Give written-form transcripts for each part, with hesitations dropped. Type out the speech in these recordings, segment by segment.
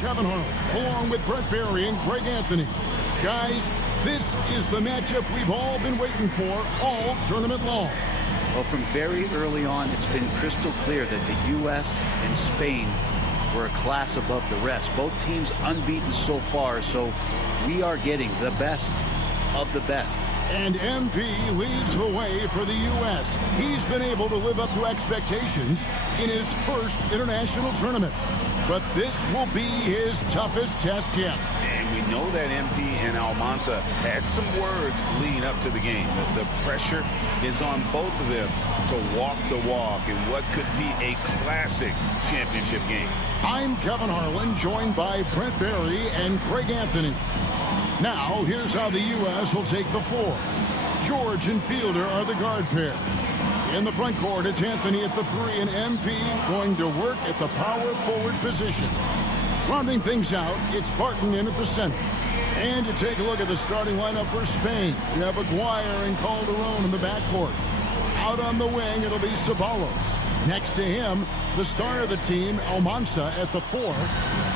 Kevin Harlan, along with Brent Barry and Greg Anthony. Guys, this is the matchup we've all been waiting for all tournament long. Well, from very early on, it's been crystal clear that the U.S. and Spain were a class above the rest. Both teams unbeaten so far, so we are getting the best of the best. And MP leads the way for the U.S. He's been able to live up to expectations in his first international tournament. But this will be his toughest test yet. And we know that MP and Almanza had some words leading up to the game. The pressure is on both of them to walk the walk in what could be a classic championship game. I'm Kevin Harlan, joined by Brent Barry and Greg Anthony. Now, here's how the U.S. will take the floor. George and Fielder are the guard pair. In the front court, it's Anthony at the 3 and MP going to work at the power forward position. Rounding things out, it's Barton in at the center. And you take a look at the starting lineup for Spain. You have Aguirre and Calderon in the backcourt. Out on the wing, it'll be Ceballos. Next to him, the star of the team, Almanza at the 4.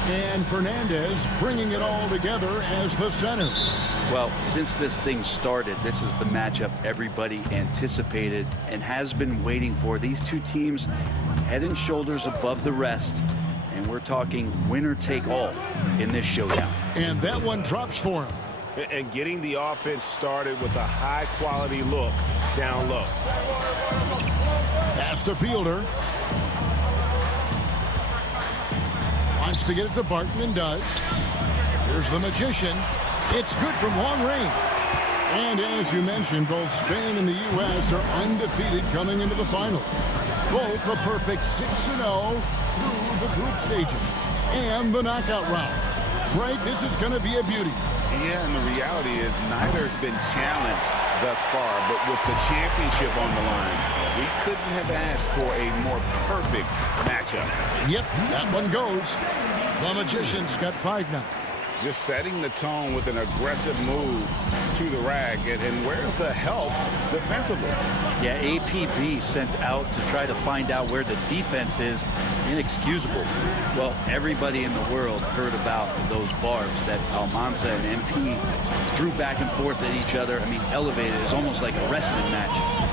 And Fernandez bringing it all together as the center. Well, since this thing started, this is the matchup everybody anticipated and has been waiting for. These two teams head and shoulders above the rest. And we're talking winner take all in this showdown. And that one drops for him. And getting the offense started with a high-quality look down low. Pass to Fielder. Wants to get it to Barton and does. Here's the Magician. It's good from long range. And as you mentioned, both Spain and the U.S. are undefeated coming into the final. Both a perfect 6-0 through the group stages and the knockout round. Right, this is going to be a beauty. Yeah, and the reality is neither's been challenged thus far, but with the championship on the line, we couldn't have asked for a more perfect matchup. Yep, that one goes. The Magician's got 5 now. Just setting the tone with an aggressive move to the rack. And where's the help defensively? Yeah, APB sent out to try to find out where the defense is. Inexcusable. Well, everybody in the world heard about those barbs that Almanza and MP threw back and forth at each other. I mean, elevated is almost like a wrestling match.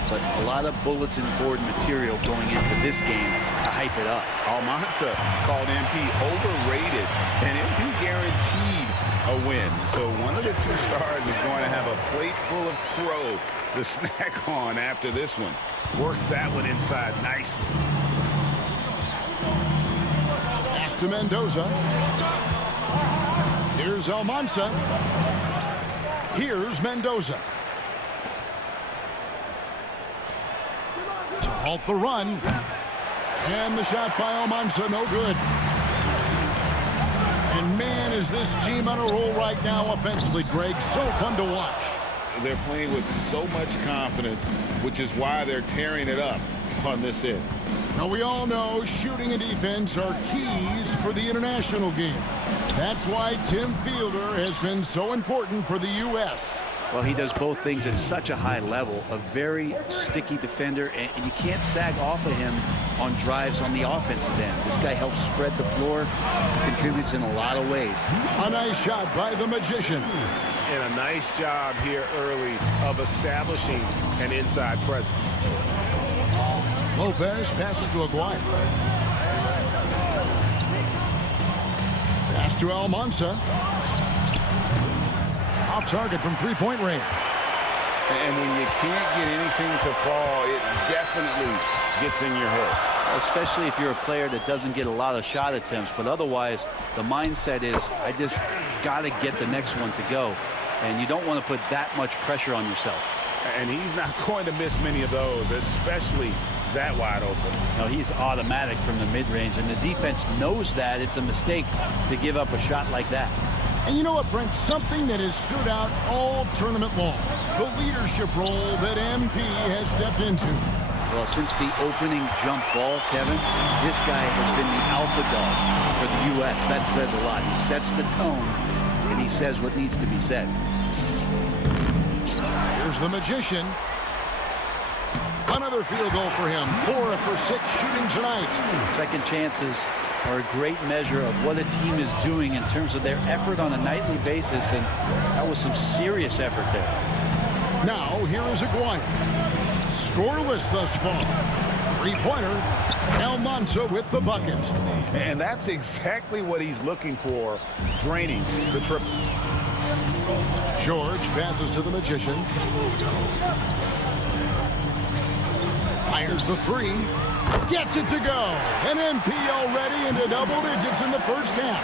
But a lot of bulletin board material going into this game to hype it up. Almanza called MP overrated, and MP guaranteed a win. So one of the two stars is going to have a plate full of crow to snack on after this one. Works that one inside nicely. Pass to Mendoza. Here's Almanza. Here's Mendoza. To halt the run. And the shot by Almanza, no good. And man, is this team on a roll right now offensively, Greg. So fun to watch. They're playing with so much confidence, which is why they're tearing it up on this end. Now, we all know shooting and defense are keys for the international game. That's why Tim Fielder has been so important for the U.S. Well, he does both things at such a high level. A very sticky defender, and you can't sag off of him on drives on the offensive end. This guy helps spread the floor, contributes in a lot of ways. A nice shot by the Magician. And a nice job here early of establishing an inside presence. Lopez passes to Aguirre. Pass to Almanza. Off target from three-point range. And when you can't get anything to fall, it definitely gets in your head. Especially if you're a player that doesn't get a lot of shot attempts. But otherwise, the mindset is, I just got to get the next one to go. And you don't want to put that much pressure on yourself. And he's not going to miss many of those, especially that wide open. No, he's automatic from the mid-range, and the defense knows that it's a mistake to give up a shot like that. And you know what, Brent? Something that has stood out all tournament long. The leadership role that MP has stepped into. Well, since the opening jump ball, Kevin, this guy has been the alpha dog for the U.S. That says a lot. He sets the tone, and he says what needs to be said. Here's the Magician. Another field goal for him. 4 for 6 shooting tonight. Second chances are a great measure of what a team is doing in terms of their effort on a nightly basis, and that was some serious effort there. Now, here is Aguirre. Scoreless thus far. Three-pointer. Almanza with the bucket. And that's exactly what he's looking for, draining the triple. George passes to the Magician. Fires the three. Gets it to go. An MP already into double digits in the first half.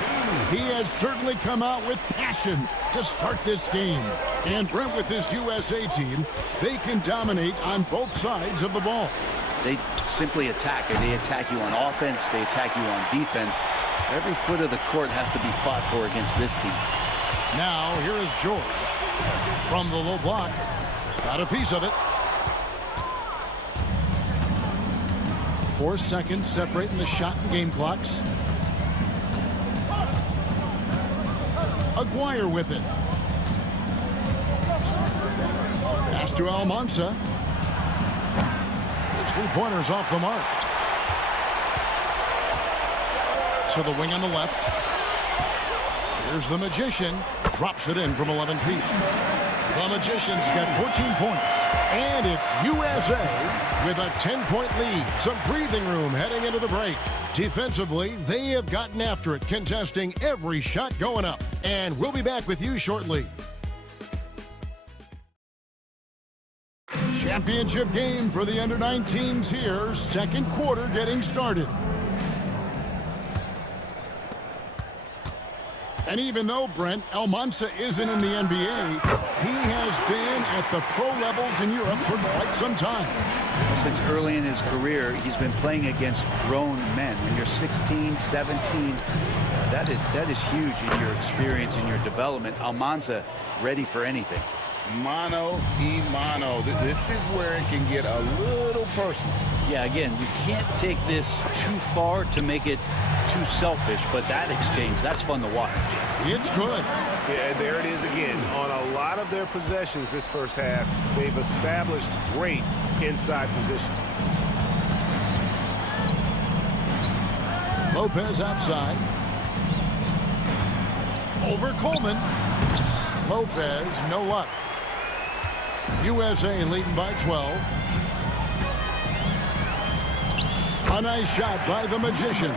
He has certainly come out with passion to start this game. And Brent, with this USA team, they can dominate on both sides of the ball. They simply attack. They attack you on offense. They attack you on defense. Every foot of the court has to be fought for against this team. Now, here is George. From the low block. Got a piece of it. 4 seconds separating the shot and game clocks. Aguirre with it. Pass to Almanza. His three-pointer's off the mark. To the wing on the left. Here's the Magician. Drops it in from 11 feet. The Magician's got 14 points. And it's USA with a 10-point lead. Some breathing room heading into the break. Defensively, they have gotten after it, contesting every shot going up. And we'll be back with you shortly. Championship game for the under-19s here. Second quarter getting started. And even though, Brent, Almanza isn't in the NBA, he has been at the pro levels in Europe for quite some time. Since early in his career, he's been playing against grown men. When you're 16, 17, that is huge in your experience, in your development. Almanza ready for anything. Mano y mano. This is where it can get a little personal. Yeah, again, you can't take this too far to make it too selfish, but that exchange, that's fun to watch. It's good. Yeah, there it is again. On a lot of their possessions this first half, they've established great inside position. Lopez outside. Over Coleman. Lopez, no luck. USA leading by 12. A nice shot by the Magician.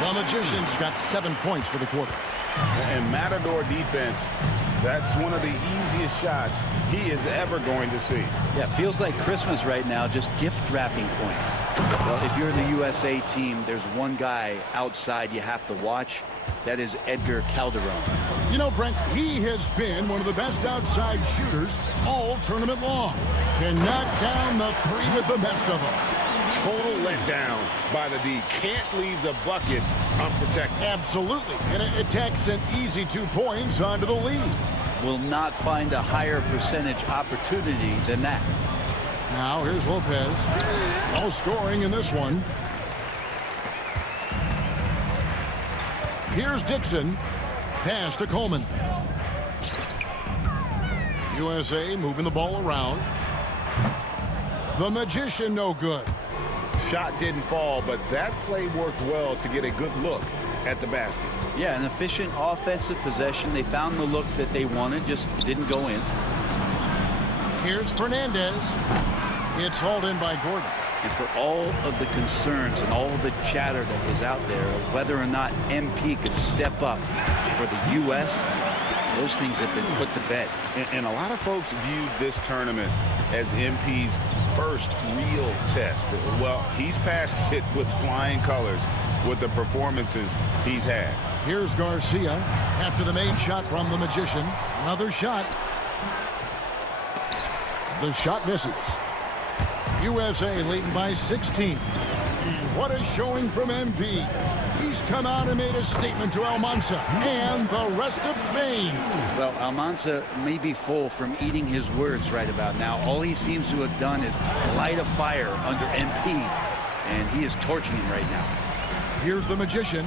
The Magician's got 7 points for the quarter. And Matador defense, that's one of the easiest shots he is ever going to see. Yeah, feels like Christmas right now, just gift wrapping points. Well, if you're the USA team, there's one guy outside you have to watch. That is Edgar Calderon. You know, Brent, he has been one of the best outside shooters all tournament long. Can knock down the three with the best of them. Total letdown by the D. Can't leave the bucket unprotected. Absolutely. And it takes an easy 2 points onto the lead. Will not find a higher percentage opportunity than that. Now, here's Lopez. No scoring in this one. Here's Dixon. Pass to Coleman. USA moving the ball around. The Magician no good. Shot didn't fall, but that play worked well to get a good look at the basket. Yeah, an efficient offensive possession. They found the look that they wanted, just didn't go in. Here's Fernandez. It's hauled in by Gordon. And for all of the concerns and all of the chatter that was out there of whether or not MP could step up for the U.S., those things have been put to bed. And a lot of folks viewed this tournament as MP's first real test. Well, he's passed it with flying colors with the performances he's had. Here's Garcia after the made shot from the Magician. Another shot. The shot misses. USA leading by 16. What a showing from MP. He's come out and made a statement to Almanza and the rest of Spain. Well, Almanza may be full from eating his words right about now. All he seems to have done is light a fire under MP, and he is torching him right now. Here's the Magician.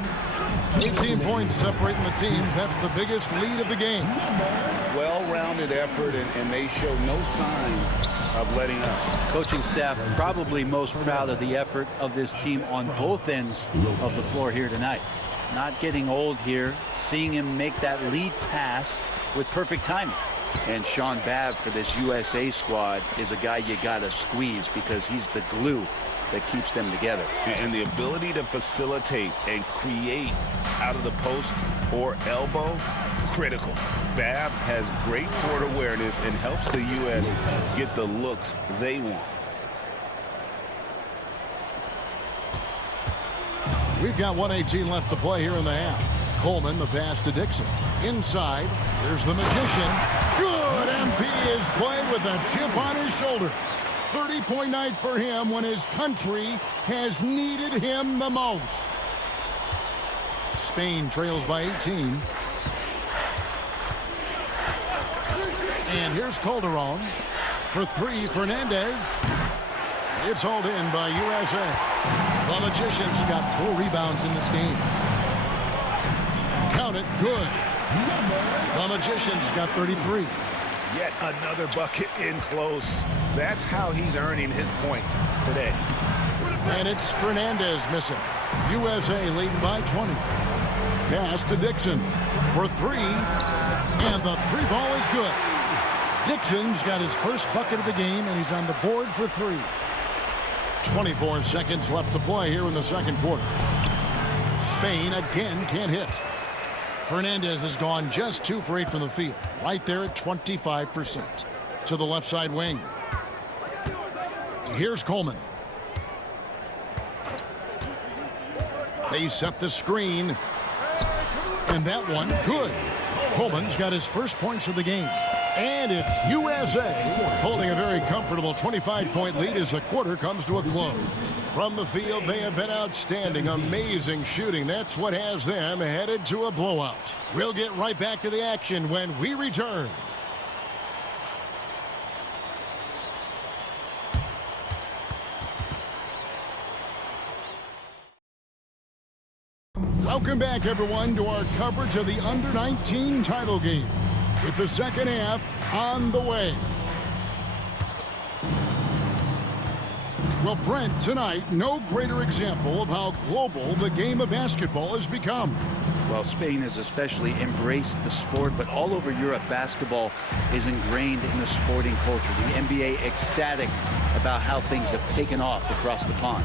18 points separating the teams. That's the biggest lead of the game. Well-rounded effort, and they show no signs of letting up. Coaching staff probably most proud of the effort of this team on both ends of the floor here tonight. Not getting old here, seeing him make that lead pass with perfect timing. And Sean Babb for this USA squad is a guy you got to squeeze because he's the glue that keeps them together. And the ability to facilitate and create out of the post or elbow, critical. Babb has great court awareness and helps the U.S. get the looks they want. We've got 1:18 left to play here in the half. Coleman, the pass to Dixon. Inside, here's the Magician. Good! MP is playing with a chip on his shoulder. 30-point night for him when his country has needed him the most. Spain trails by 18. And here's Calderon. For three, Fernandez. It's hauled in by USA. The Magician's got 4 rebounds in this game. Count it, good. The Magician's got 33. Yet another bucket in close. That's how he's earning his points today. And it's Fernandez missing. USA leading by 20. Pass to Dixon for 3. And the 3 ball is good. Dixon's got his first bucket of the game, and he's on the board for 3. 24 seconds left to play here in the second quarter. Spain again can't hit. Fernandez has gone just 2 for 8 from the field. Right there at 25%. To the left side wing. Here's Coleman. They set the screen. And that one, good. Coleman's got his first points of the game. And it's USA holding a very comfortable 25-point lead as the quarter comes to a close. From the field, they have been outstanding. Amazing shooting. That's what has them headed to a blowout. We'll get right back to the action when we return. Welcome back, everyone, to our coverage of the Under-19 title game, with the second half on the way. Well, Brent, tonight, no greater example of how global the game of basketball has become. Well, Spain has especially embraced the sport, but all over Europe, basketball is ingrained in the sporting culture. The NBA ecstatic about how things have taken off across the pond.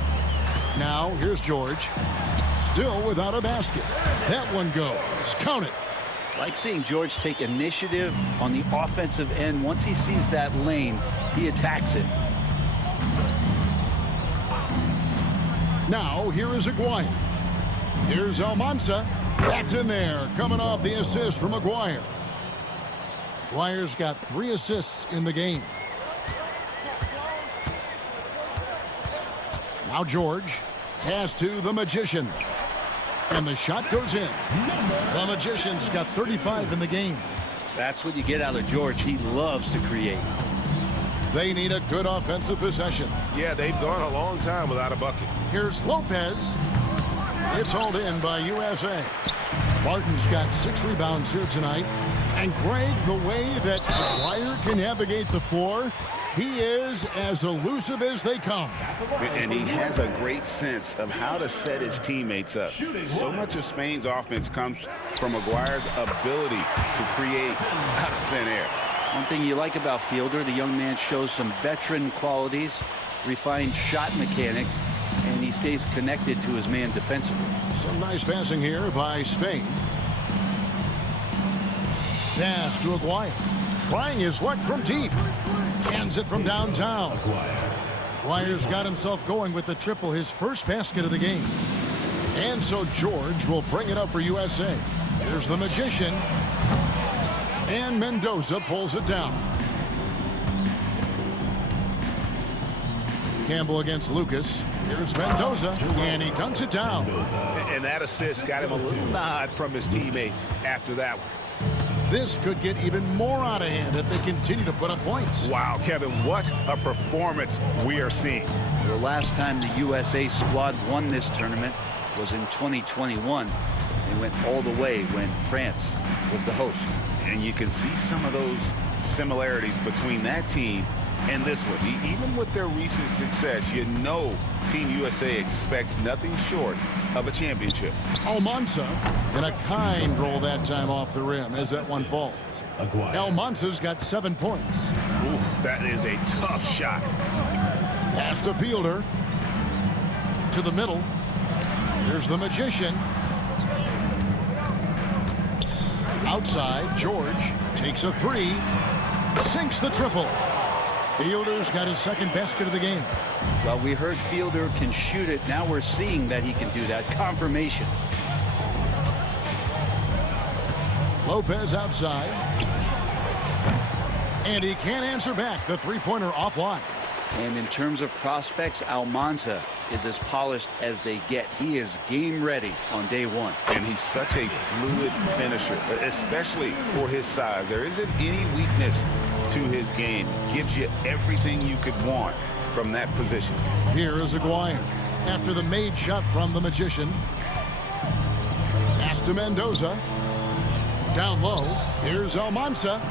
Now, here's George. Still without a basket. That one goes. Count it. Like seeing George take initiative on the offensive end. Once he sees that lane, he attacks it. Now, here is Aguirre. Here's Almanza. That's in there, coming off the assist from Aguirre. Aguirre's got 3 assists in the game. Now George has to the Magician. And the shot goes in. The Magician's got 35 in the game. That's what you get out of George. He loves to create. They need a good offensive possession. Yeah, they've gone a long time without a bucket. Here's Lopez. It's hauled in by USA. Martin's got 6 rebounds here tonight. And Greg, the way that Aguirre can navigate the floor, he is as elusive as they come. And he has a great sense of how to set his teammates up. So much of Spain's offense comes from Aguirre's ability to create out of thin air. One thing you like about Fielder, the young man shows some veteran qualities, refined shot mechanics, and he stays connected to his man defensively. Some nice passing here by Spain. Pass to Aguirre. Trying his luck from deep. Hands it from downtown. Aguirre's got himself going with the triple, his first basket of the game. And so George will bring it up for USA. Here's the Magician. And Mendoza pulls it down. Campbell against Lucas. Here's Mendoza, and he dunks it down. And that assist got him a little nod from his teammate after that one. This could get even more out of hand if they continue to put up points. Wow, Kevin, what a performance we are seeing. The last time the USA squad won this tournament, was in 2021. They went all the way when France was the host. And you can see some of those similarities between that team and this one. Even with their recent success, you know Team USA expects nothing short of a championship. Almanza in a kind roll that time off the rim as that one falls. Almanza's got 7 points. Ooh, that is a tough shot. Pass to Fielder. To the middle. Here's the Magician. Outside, George takes a 3. Sinks the triple. Fielder's got his second basket of the game. Well, we heard Fielder can shoot it. Now we're seeing that he can do that. Confirmation. Lopez outside. And he can't answer back. The three-pointer offline. And in terms of prospects, Almanza is as polished as they get. He is game ready on day one. And he's such a fluid finisher, especially for his size. There isn't any weakness to his game. Gives you everything you could want from that position. Here is Aguirre after the made shot from the Magician. Pass to Mendoza. Down low. Here's Almanza.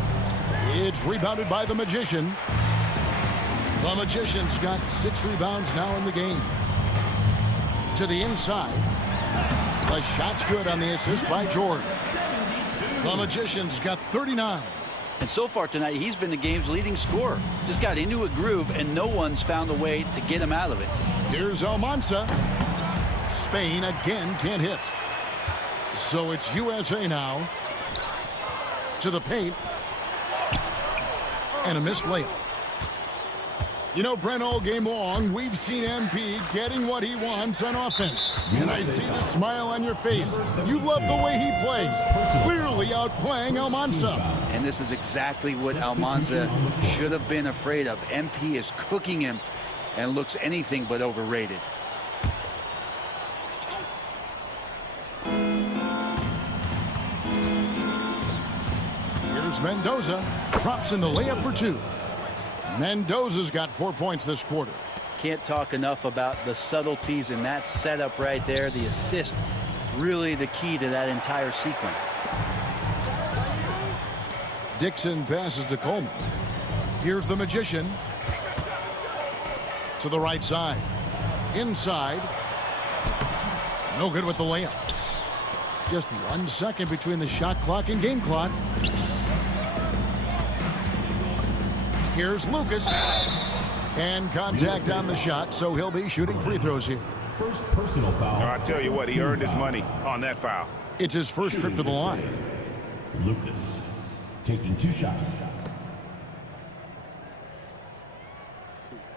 It's rebounded by the Magician. The Magician's got 6 rebounds now in the game. To the inside. The shot's good on the assist by George. The Magician's got 39. And so far tonight, he's been the game's leading scorer. Just got into a groove, and no one's found a way to get him out of it. Here's Almanza. Spain again can't hit. So it's USA now. To the paint. And a missed layup. You know, Brent, all game long, we've seen MP getting what he wants on offense. And I see the smile on your face. You love the way he plays. Clearly outplaying Almanza. And this is exactly what Almanza should have been afraid of. MP is cooking him and looks anything but overrated. Here's Mendoza. Drops in the layup for 2. Mendoza's got 4 points this quarter. Can't talk enough about the subtleties in that setup right there. The assist, really the key to that entire sequence. Dixon passes to Coleman. Here's the Magician. To the right side. Inside. No good with the layup. Just 1 second between the shot clock and game clock. Here's Lucas. And contact on the shot, so he'll be shooting free throws here. First personal foul. I tell you what, he earned his money on that foul. It's his first trip to the line. Lucas taking 2 shots.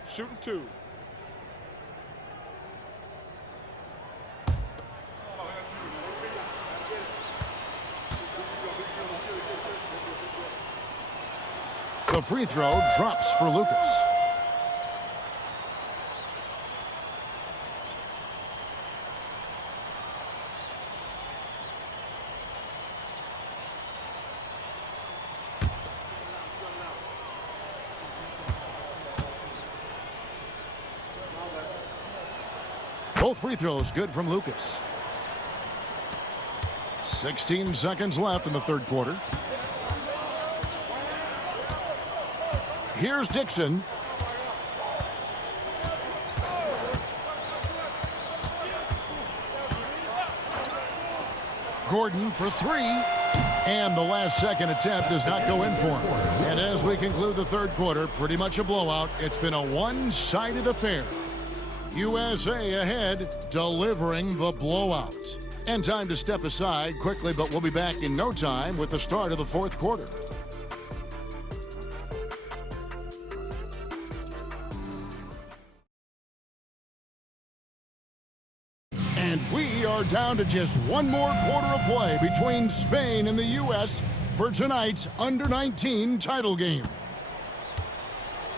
Shooting 2. The free throw drops for Lucas. Both free throws good from Lucas. 16 seconds left in the third quarter. Here's Dixon. Gordon for 3. And the last second attempt does not go in for him. And as we conclude the third quarter, pretty much a blowout. It's been a one-sided affair. USA ahead, delivering the blowout. And time to step aside quickly, but we'll be back in no time with the start of the fourth quarter. And we are down to just one more quarter of play between Spain and the U.S. for tonight's Under-19 title game.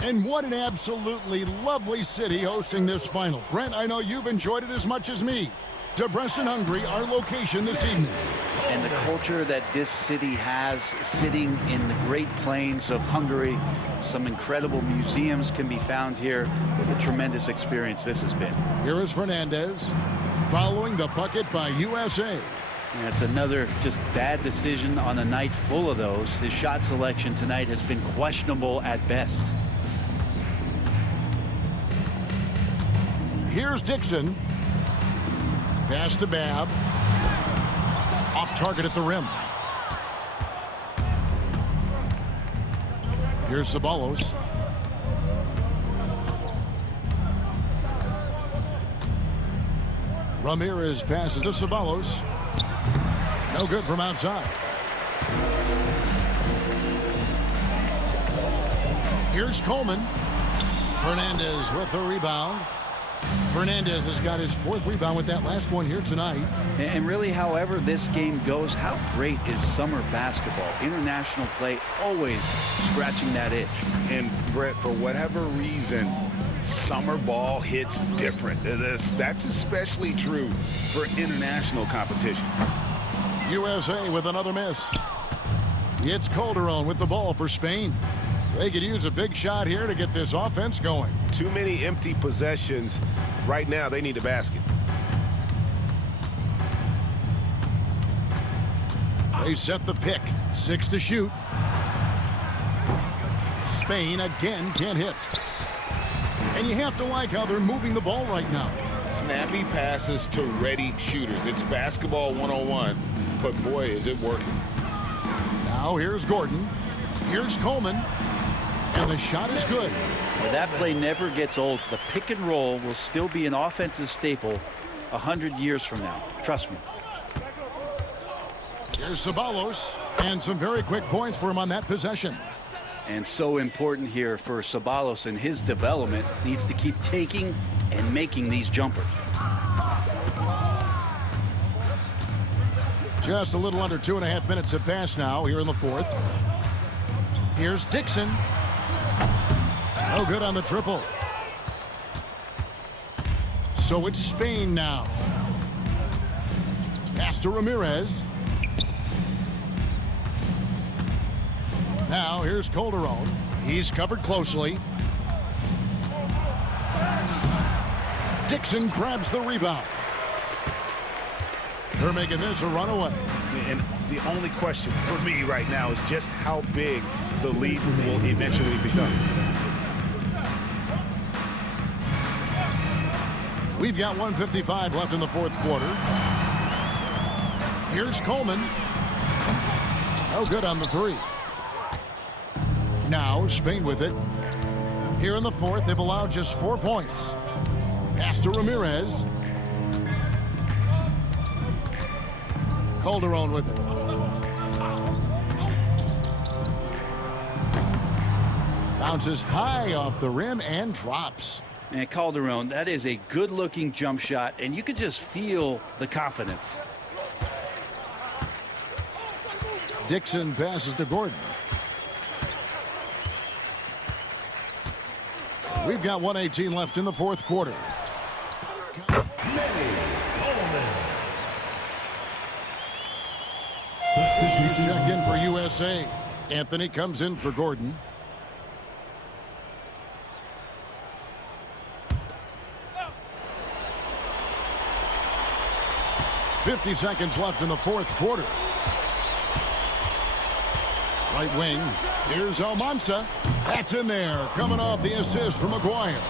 And what an absolutely lovely city hosting this final. Brent, I know you've enjoyed it as much as me. Debrecen, Hungary, our location this evening. And the culture that this city has, sitting in the Great Plains of Hungary, some incredible museums can be found here. What a tremendous experience this has been. Here is Fernandez. following the bucket by USA. That's another just bad decision on a night full of those. His shot selection tonight has been questionable at best. Here's Dixon. Pass to Babb. Off target at the rim. Here's Ceballos. Ramirez passes to Ceballos. No good from outside. Here's Coleman. Fernandez with the rebound. Fernandez has got his 4th rebound with that last one here tonight. And really, however this game goes, how great is summer basketball? International play always scratching that itch. And Brett, for whatever reason, summer ball hits different. That's especially true for international competition. USA with another miss. It's Calderon with the ball for Spain. They could use a big shot here to get this offense going. Too many empty possessions. Right now, they need a basket. They set the pick. 6 to shoot. Spain again can't hit. And you have to like how they're moving the ball right now. Snappy passes to ready shooters. It's basketball 101, but boy, is it working. Now here's Gordon. Here's Coleman. And the shot is good. That play never gets old. The pick and roll will still be an offensive staple 100 years from now. Trust me. Here's Ceballos. And some very quick points for him on that possession. And so important here for Ceballos and his development. Needs to keep taking and making these jumpers. Just a little under 2.5 minutes have passed now here in the 4th. Here's Dixon. No good on the triple. So it's Spain now. Pass to Ramirez. Now here's Calderon. He's covered closely. Dixon grabs the rebound. They're making this a runaway. And the only question for me right now is just how big the lead will eventually become. We've got 1:55 left in the 4th quarter. Here's Coleman. No good on the 3. Now Spain with it. Here in the 4th, they've allowed just 4 points. Pass to Ramirez. Calderon with it. Bounces high off the rim and drops. And Calderon, that is a good-looking jump shot, and you can just feel the confidence. Dixon passes to Gordon. We've got 1:18 left in the 4th quarter. He's checked in for USA. Anthony comes in for Gordon. .50 seconds left in the 4th quarter. Right wing. Here's Almanza. That's in there. Coming off the assist from Maguire.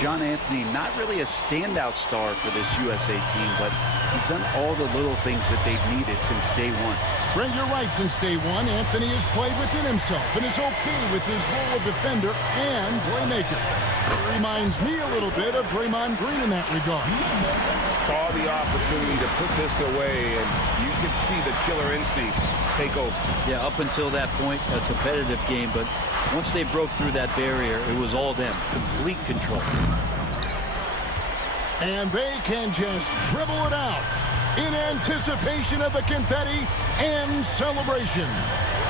John Anthony, not really a standout star for this USA team, but he's done all the little things that they've needed since day one. Brent, you're right. Since day one, Anthony has played within himself and is okay with his role of defender and playmaker. It reminds me a little bit of Draymond Green in that regard. Saw the opportunity to put this away, and you could see the killer instinct take over. Yeah, up until that point, a competitive game, but once they broke through that barrier, it was all them. Complete control. And they can just dribble it out in anticipation of the confetti and celebration.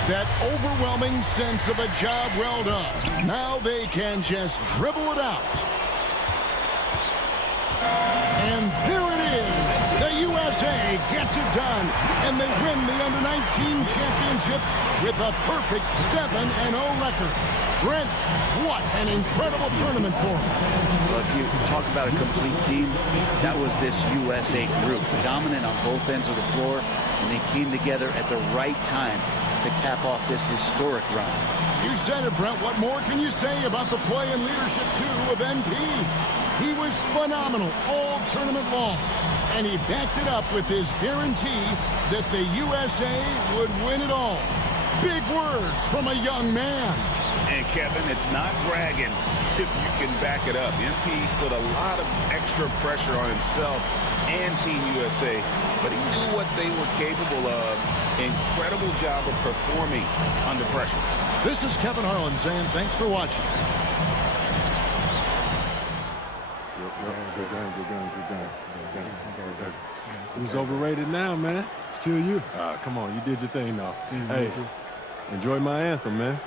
That overwhelming sense of a job well done. Now they can just dribble it out. And there it is. The USA gets it done, and they win the Under-19 championship with a perfect 7-0 record. Brent, what an incredible tournament for them. Well, if you talk about a complete team, that was this USA group. Dominant on both ends of the floor, and they came together at the right time to cap off this historic run. You said it, Brent. What more can you say about the play and leadership, too, of MP? He was phenomenal all tournament long, and he backed it up with his guarantee that the USA would win it all. Big words from a young man. And Kevin, it's not bragging if you can back it up. MP put a lot of extra pressure on himself and Team USA, but he knew what they were capable of. Incredible job of performing under pressure. This is Kevin Harlan saying thanks for watching. Who's overrated now, man? Still you. Come on, you did your thing now. Hey, enjoy my anthem, man.